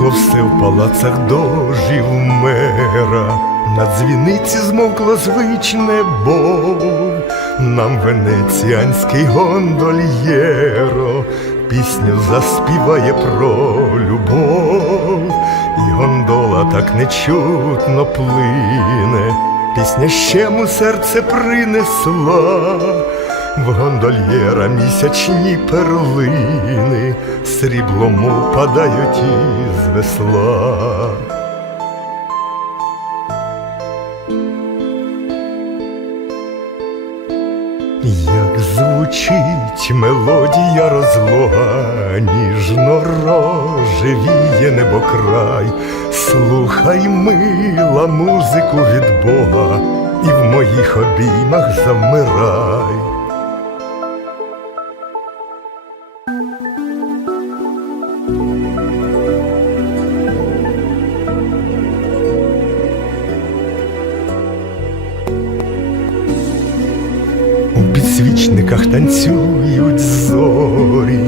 Стихло все в палацах дожів мера, на дзвіниці змовкло звичне бо, нам венеціанський гондольєро. Пісню заспіває про любов, і гондола так нечутно плине, пісня ще му серце принесла. В гондольєра місячні перлини сріблому падають із весла. Як звучить мелодія розлога, ніжно рожевіє небокрай, слухай мила музику від Бога, і в моїх обіймах завмирай. У підсвічниках танцюють зорі,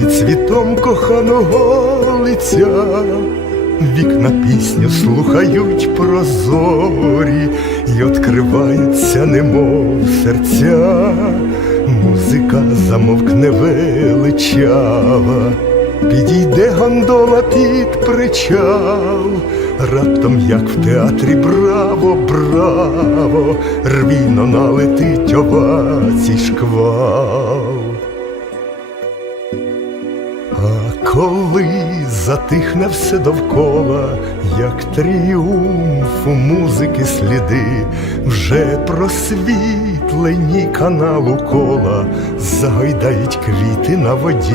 від світом коханого лиця, вікна пісню слухають прозорі, і откриваються, немов серця, музика замовкне величава, підійде гондола під причал, раптом, як в театрі, браво, браво, рвіно налетить овацій шквал. А коли затихне все довкола, як тріумф у музики сліди, вже просвітлені каналу кола, загойдають квіти на воді.